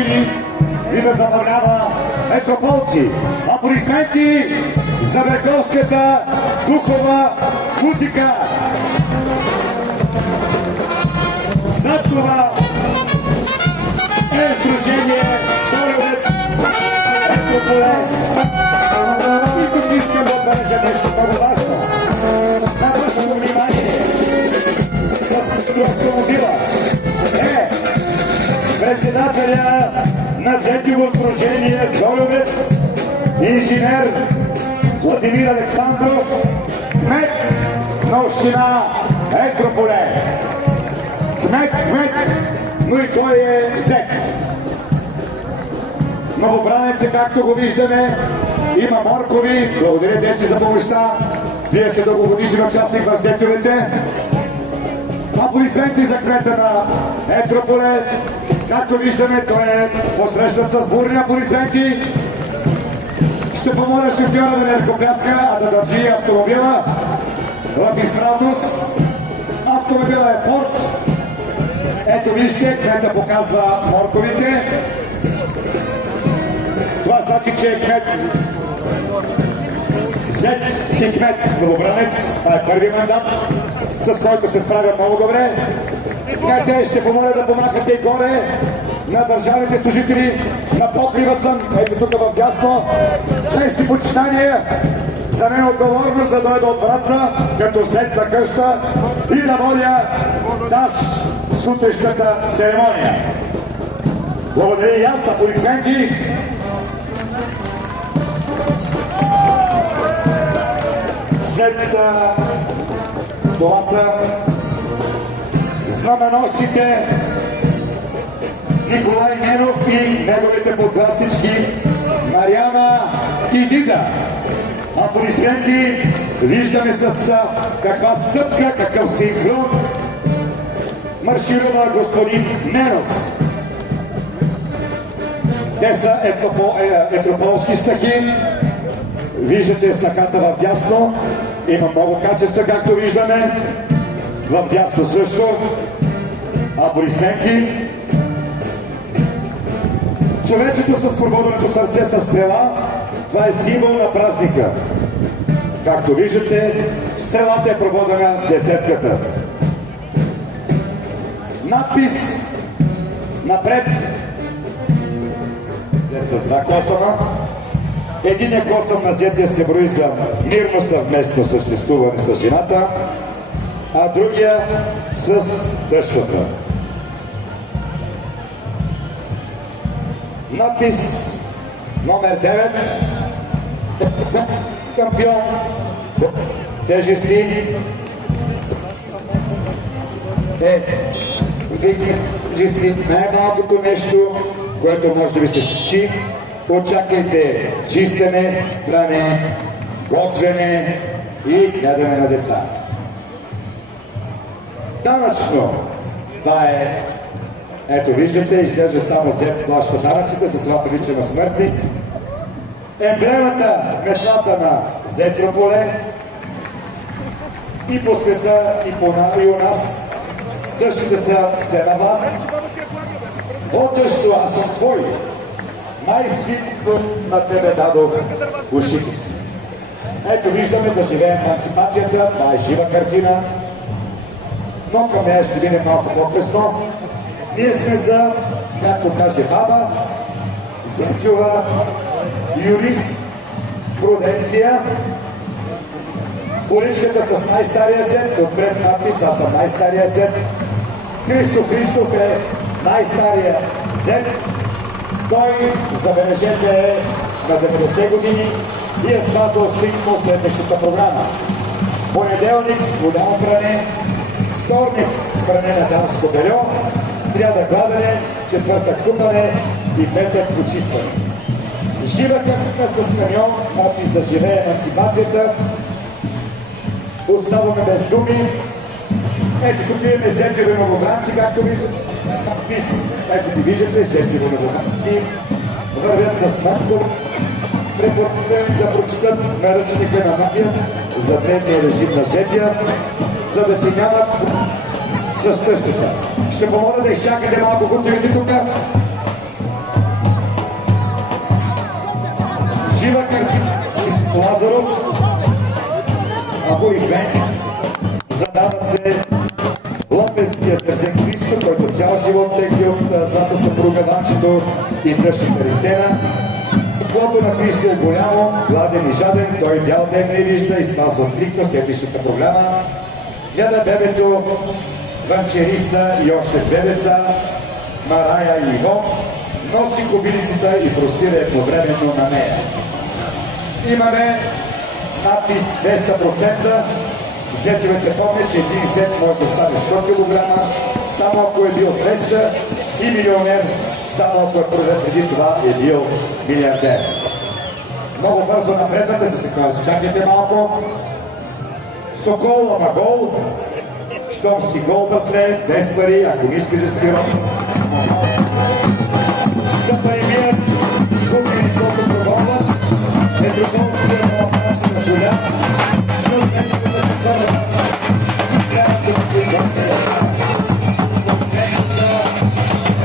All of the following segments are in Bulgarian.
години и да забавлява етрополци. Аплодисменти за Берковската духова музика. За това е сдружение Солевец Етрополе. И тук искам да отбележа нещо много важно. На вашето внимание с автомобила е председателя на Зетиво сдружение Золевец, инженер Владимир Александров, кмет на община Етрополе. Кмет, но и той е зет. Новобранец е, както го виждаме, има моркови. Благодаря, Деси, за помощта. Вие сте дългогодишен участник в зетовете. Аплодисменти за кмета на Етрополе. Както виждаме, той е посрещнат с бурни аплодисменти. Ще помоля шофьора да не ръкопляска, а да държи автомобила в изправност. Автомобила е Форд. Ето вижте, кмета показва морковите. Това значи, че е кмет зет и кмет новобранец. Това е първи мандат, с който се справя много добре. Те ще помоля да помахате и горе на държавните служители на покрива съм. Ето тук в дясно. Чести почитания. За мен отговорност да дойда от Враца, като зет на къща и да водя даш сутрешната церемония. Благодаря и аз, аплодисменти. След това са знаменосците Николай Ненов и неговите подгласнички Мариана и Дида. Аплодисменти. Виждаме с каква стъпка, какъв синхрон марширува господин Ненов. Те са етрополски стъки. Виждате стъката в дясно. Има много качества, както виждаме. В дясно също. Аплодисменти. Човечето с прободеното сърце със стрела, това е символ на празника. Както виждате, стрелата е прободена десетката. Надпис напред. Зет с два косама. Единият косъм на зетия се брои за мирно съвместно съществуване с жената, а другия с дъщата. Надпис номер 9. Шампион тежести тежести най-малкото нещо, което може да ви се случи. Очаквайте чистене, хране, готвене и гледане на деца. Данъчно. Това е, ето виждате, изглежда само зет плаща данъците, затова прилича на смъртник. Емблемата, метлата на Етрополе и по света, и у нас. Дъщите са все на вас. О, дъщо, аз съм твой. Най-ситно на тебе дадох ушите си. Ето виждаме да живеем еманципацията, това е жива картина. Но към нея ще видим малко по-късно. Ние сме за, както каже баба, Зетюва, юрист, пруденция. Количката с най-стария зет, отпред надпис, аз съм най-стария зет. Христо Христов е най-стария зет. Той, забележете, е на 90 години и е смазал слик по следващата програма. Понеделник – голямо пране, вторник – пране на дамско бельо, сряда гладане, четвъртък купане и петък почистване. Жива картина с камион, надпис да живее еманципацията. Оставаме без думи. Ето тук имаме зетиви новобранци, както виждате. Надпис, ето ги виждате, зетиви новобранци. Вървят с надпор. Препоръчвам да прочитат наръчника на Надя за дневния режим на зетия, за да си нямат със същата. Ще помоля да изчакате малко готовите тук. аплодисменти. Задава се Лопенския сърце Христо, който цял живот тегли от зата съпруга Ванчето и тъщата Ристена. Плото на Христо е голямо, гладен и жаден, той бял ден не вижда и спазва стриктно седмичната програма. Гледа бебето Ванчериста и още две деца, Марая и Иво, носи кобилицата и простира едновременно на нея. Имаме надпис 200%. Зетовете помнят, че един зет може да стане 100 кг, само ако е бил 200 и милионер, само ако преди това е бил милиардер. Много бързо напредвате, за да чакайте малко. Сокол, ама гол. Щом си гол бътле, без пари, ако не искаш да си герой. Да паримият, купи високо прогонва, Метрополския на се назволя, но след като да първа, трябва да приготвя.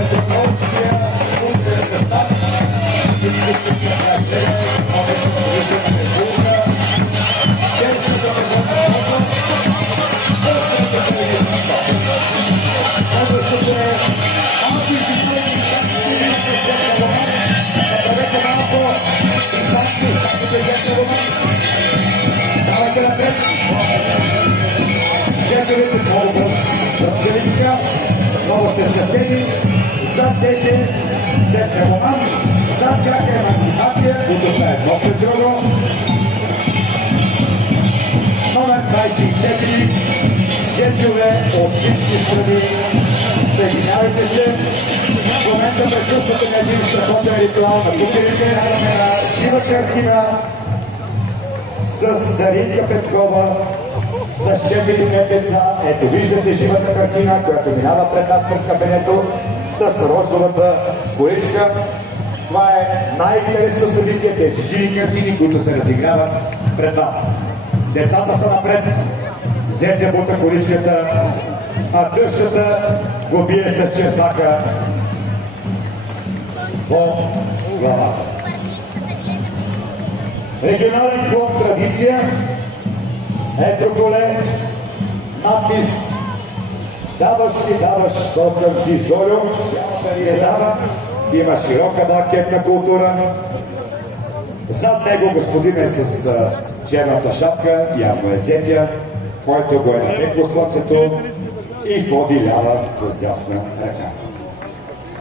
Метрополския, купи да стане, много сте свестени, зад дете, след ремонт, зад тях е емансипация, които са едно пред друго. Номер 24, жертвове от всички страни, съединявайте се. В момента присъствате на един страхотен ритуал на кутерите, на жива картина с Даринка Петкова, с 4-5 деца. Ето виждате живата картина, която минава пред нас пред кабинето с розовата количка. Това е най-интересно събитие, тези живи картини, които се разиграват пред вас. Децата са напред, взете бута количката, а тъщата го бие с черпака по главата. Регионален клуб традиция. Ето поле, надпис даваш ли даваш Балканджи Золю, не дава, има широка банкетна култура. Зад него господин е с черната шапка, явно е зетя, който го е натекло слънцето и ходи лява с дясна ръка.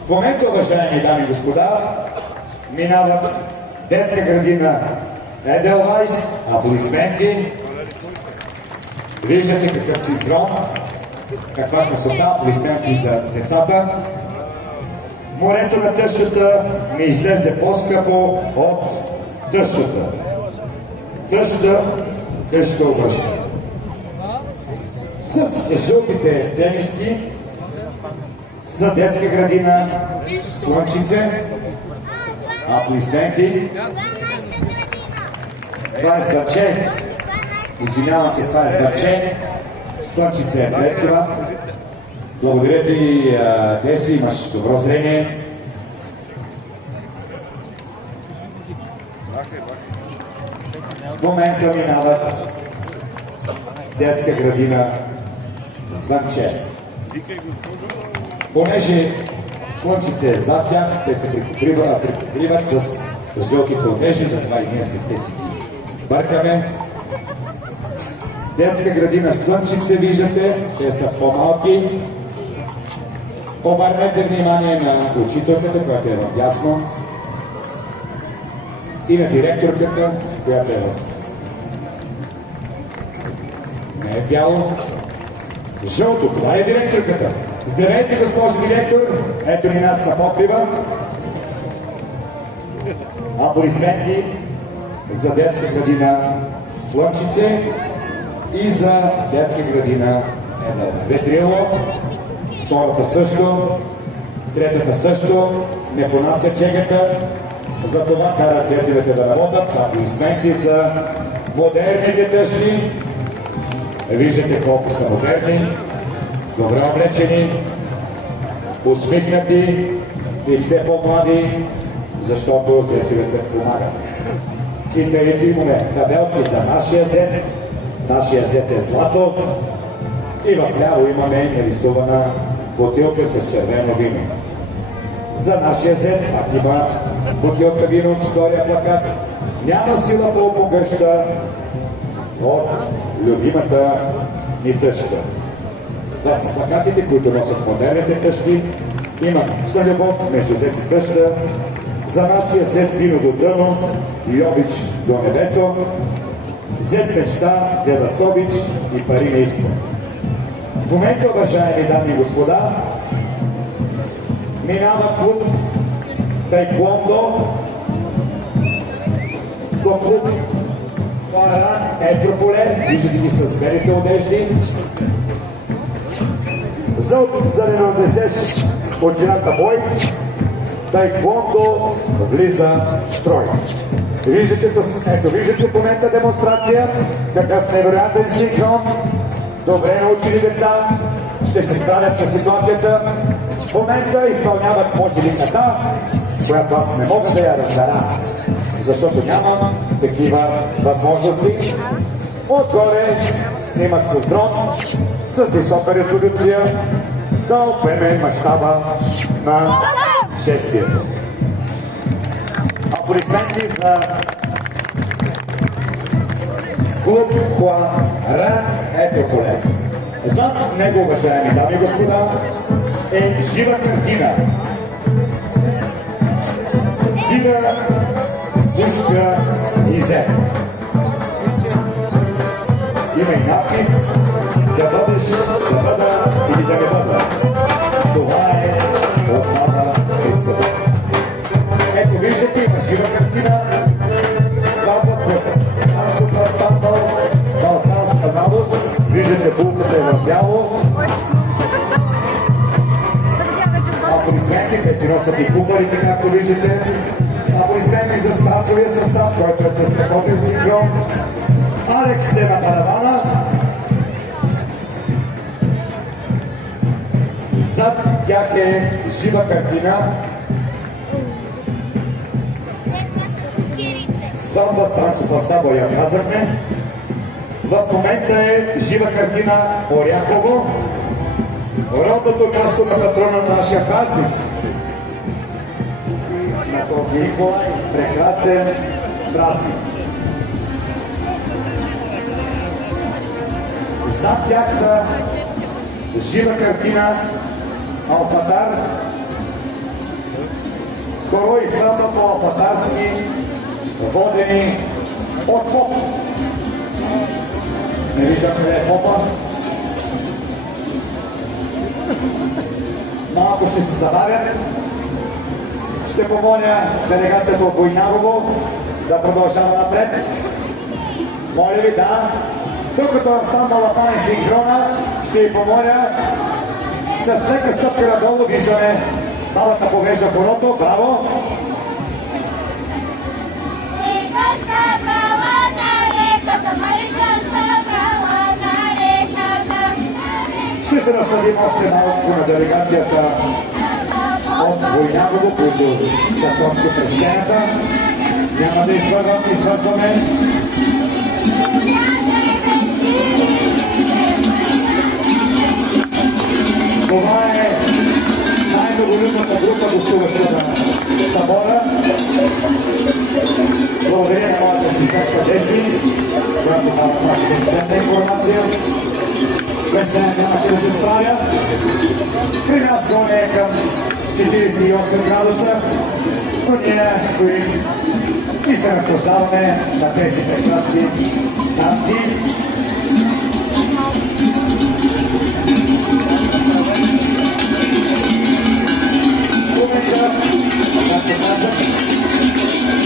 В момента, уважаеми дами и господа, минават детска градина Еделвайс, аплодисменти. Виждате какъв синхрон, каква красота, аплодисменти за децата. Морето на тъщата ми излезе по-скъпо от тъщата. Тъщата обръща. С жълтите тениски за детска градина Слънчице. Аплодисменти. Това е зърче. Извинявам се, това е зърче. Слънчице е пред това. Благодаря ти, Деси, имаш добро зрение. В момента минават детска градина Звънче. Понеже Слънчице е зад тях, те се припокриват с жълтите одежи, затова и ние с те си бъркаме. Детска градина Слънчице виждате, те са по-малки. Обърнете внимание на учителката, която е в дясно, и на директорката, която е в... Не е бяло. Жълто, това е директорката. Здравейте, госпожо директор. Ето ни нас на покрива. Аплодисменти за детска градина Слънчице и за детска градина Ветрило. Втората също, третата също, не понася чеката, затова карат зетовете да работят. Аплодисменти за модерните тъщи. Виждате колко са модерни, добре облечени, усмихнати и все по-млади, защото зетовете помагат. И тарите имаме табелки за нашия зет, Нашия зет е злато и в ляво имаме нарисувана бутилка с червено вино. За нашия зет, пак има бутилка вино от втория плакат. Няма сила по-могъща от любимата ни тъща. Това са плакатите, които носят модерните тъщи. Има за любов между зет и тъща. За нашия зет вино до дъно и обич до небето. Зет мечта, гледа с обич и пари не иска. В момента, уважаеми дами и господа, минава клуб Тайквондо до клуб Паран Етрополе, виждате ги с белите одежди. За да не надесеш почината бой, Тайквондо влиза в строй. Виждате в момента демонстрация, какъв невероятен синхрон, добре научени деца, ще се справят с ситуацията. В момента изпълняват може би ката, която аз не мога да я разбера, защото нямам такива възможности. Отгоре снимат с дрон, с висока резолюция, да обеме мащаба на шествието. Аплодисменти за клуб Паран Етрополе. Зад него, уважаеми дами и господа, е жива картина. Дива Стушка и зет. Има и надпис да бъдеш, да бъда или да не бъда. Това е от Мама Христа. Ето виждате, има жива картина. Сватба с танцов ансамбъл, балканска младост. Виждате, булката е в бяло. Аплодисменти, те си носят и куфарите, както виждате. Аплодисменти за станцовия състав, който е с страхотен синхрон. Алекс е на паравана. Зад тях е жива картина. Сватба с танцов ансамбъл я казахме. В момента е жива картина Оряхово, родното място на патрона на нашия празник. На този Николай, прекрасен празник. Зад тях са жива картина Алфатар, хоро и сватба по алфатарски, водени от поп. Не виждам къде е попа. Малко ще се забавят. Ще помоля делегацията от Войнарово да продължава напред. Моля ви, да. Докато ансамбъла пане синхрона, ще ви помоля с лека стъпка надолу. Виждаме малата повежда хорото. Браво! Ще се наставим още малко на делегацията от Войнарово, които са точно пред сцената. Няма да извързваме. Това е най-многолюбната група, гостуваща на събора. Благодаря на моята асистентка Деси, която дава нашата информация. Без нея нямаше да се справя. При нас горе е към 48 градуса, но ние стоим и се наслаждаваме на тези прекрасни танци. В момента, както казах,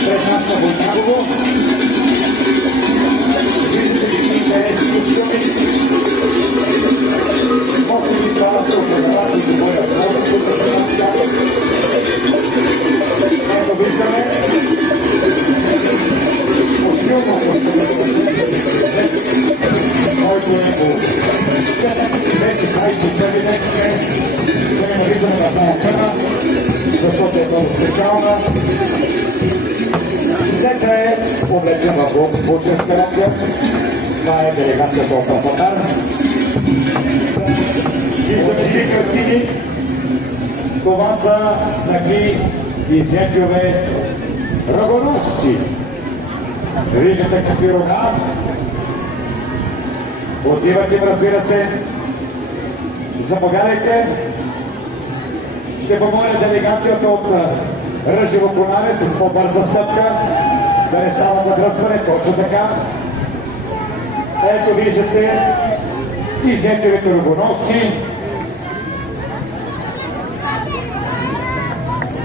през нас на Войнарово. Виждате ли интересни костюми? Може би това се определят и говорят много, които са на тях. Ето виждаме силно който е по вече 21 ден сме, да не навиждаме на тази тема, защото е много специална. Зета е облечен в българска рокля, Това е делегацията от Алфатар. Виждате картини. Това са снаги и зетьове рогоносци. Виждате какви рога. Отиват им, разбира се. Заповядайте. Ще помоля делегацията от Ръжево Конаве с по-бърза стъпка, да не става задръстване, точно така. Ето виждате и зетьовете рогоносци.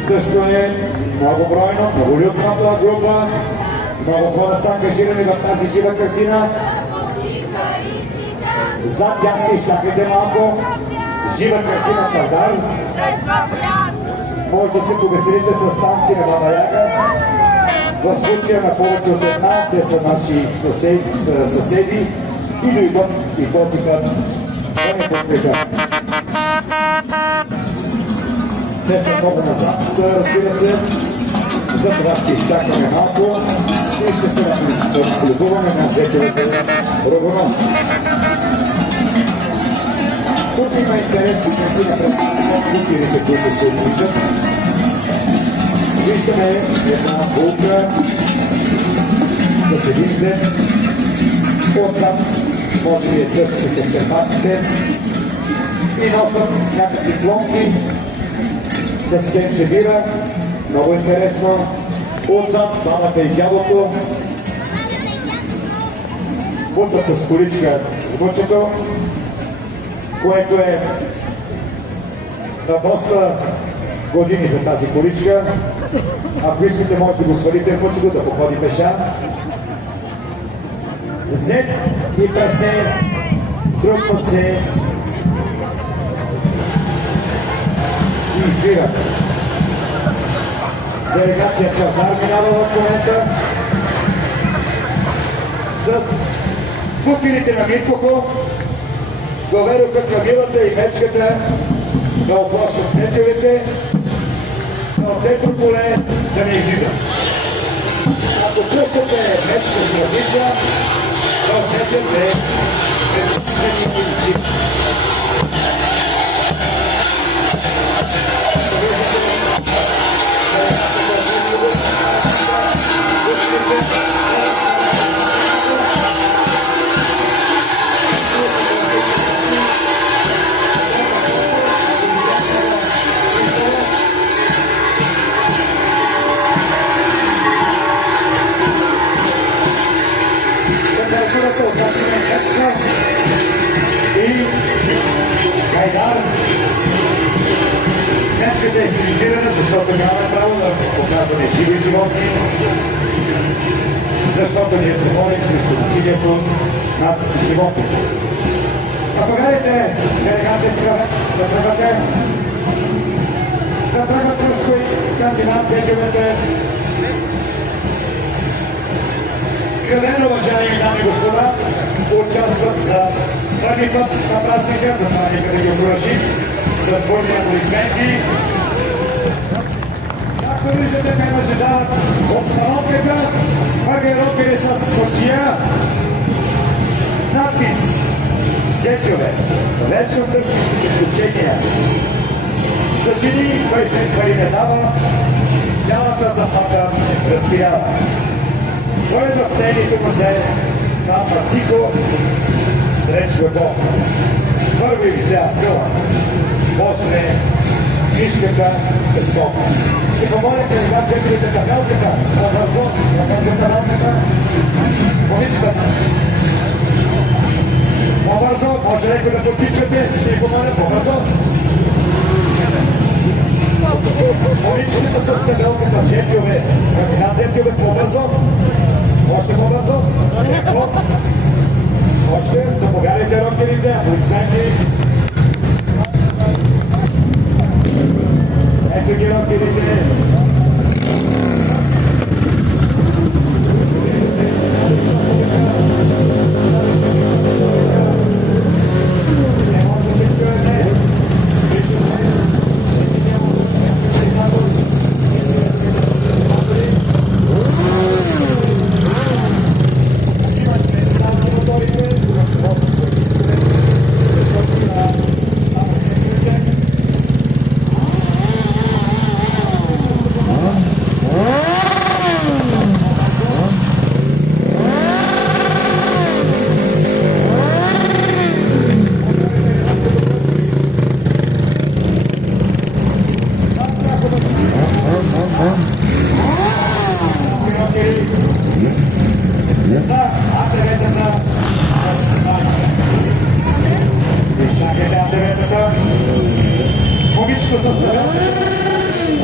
Също е много бройно, много людна група, много хора са ангажирани в тази жива картина. Зад тях се изчакайте малко. Жива картина Чавдар. Може да се повеселите с танци на Баба Яга. В случая на повече от една, те са наши съседи и дойдат и този път да не подкрепят. Те са много назад, разбира се. Затова ще изчакаме малко и ще се разгледуваме на зетьовете рогоносци. Тук има интересни картини пред кутирите, които се отличат. Виждаме една булка с един зет. Отзад може би е дъжките с черпаците и носят някакви клонки с кенчевира. Много интересно. Отзад мамата и дядото бутат с количка внучето, което е на доста години за тази количка. Ако искате, може да го свалите внучето, да походи пеша. Зет и прасе, друг се и избира. Делегация Чавдар минава в момента с кутините на Миркохо. Доведоха кабилата и мечката да оплашат зетьовете, но от ето поле да не излизат. Ако пускате мечка с градица, то зетьовете не излизат. И Гайдар. Мечката е стилизирана, защото нямаме право да показваме живи животни, защото ние се борим срещу насилието над животните. Заповядайте, делегация с кръвет, да тръгвате. Да тръгват също и кандидат зетьовете. Скръвено, уважаеми дами и господа, участват за първи път на празника, за това нека да ги окуражим с бурни аплодисменти. Както виждате, ме нажежават обстановката, първи рокери с кочия, надпис зетьове, вечно търсещите включения. За жени, който пари не дава, цялата заплата разпирава. Той в нейното мазе, там тихо срещва Бог. Първи взя къла, после мишката с песком. Ще помолите ли да чеквате табелката, по-бързо, напълните табелката, помислят. По-бързо, може леко да подпичвате, ще ви помоля по-бързо. Помичката с табелката, зетьове, кандидат зетьове, по-бързо. Още по-бързо. Още, заповядайте рокерите, аплодисменти. Ето ги рокерите. Не може да се чуете. За АТВ-тата с знание. Изчакайте АТВ-тата. Момичето с това.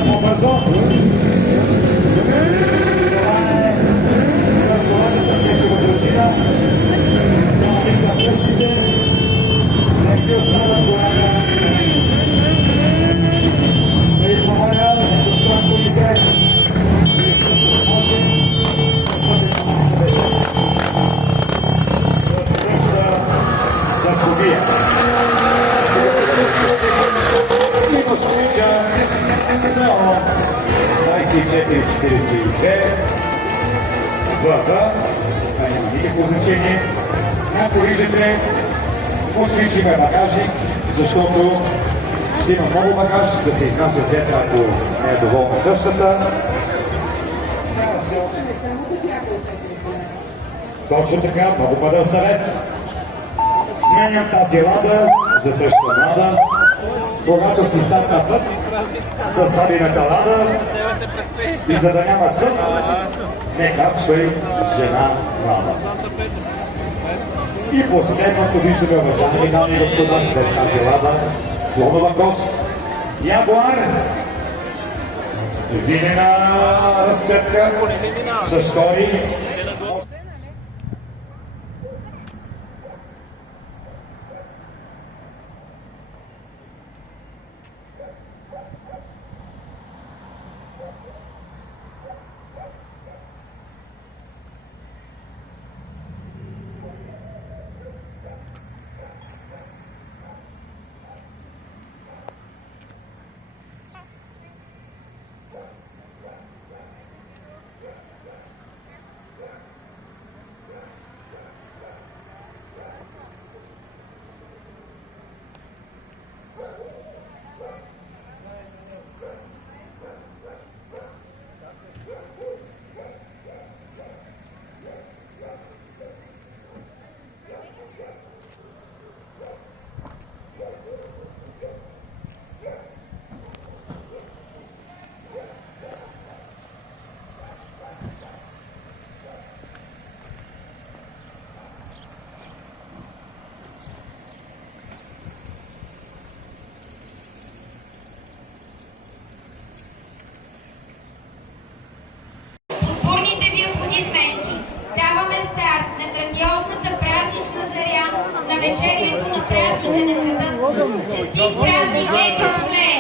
По-бързо. Това е разговарната сетива дружина. Това мисля къщите. Всеки остават кората. Ще ви помоля да спрашвате. Има случая само 24-42 вътре, няма никакво значение. Както виждате, посвичиме багажник, защото ще има много багаж да се изнася зета, ако не е доволна къщата. Точно така, много бъден съвет. Сменям тази лада за тъжна лада. Когато си сад на път, с бабината лада и за да няма съд, нека стои жена лада. И последното виждаме, уважаеми дами и господа, след тази лада, слонова кост, ягуар, винена разцепка, с втори. Бурните ви аплодисменти. Даваме старт на грандиозната празнична заря на вечерието на празника на града. Честит празник, Етрополе!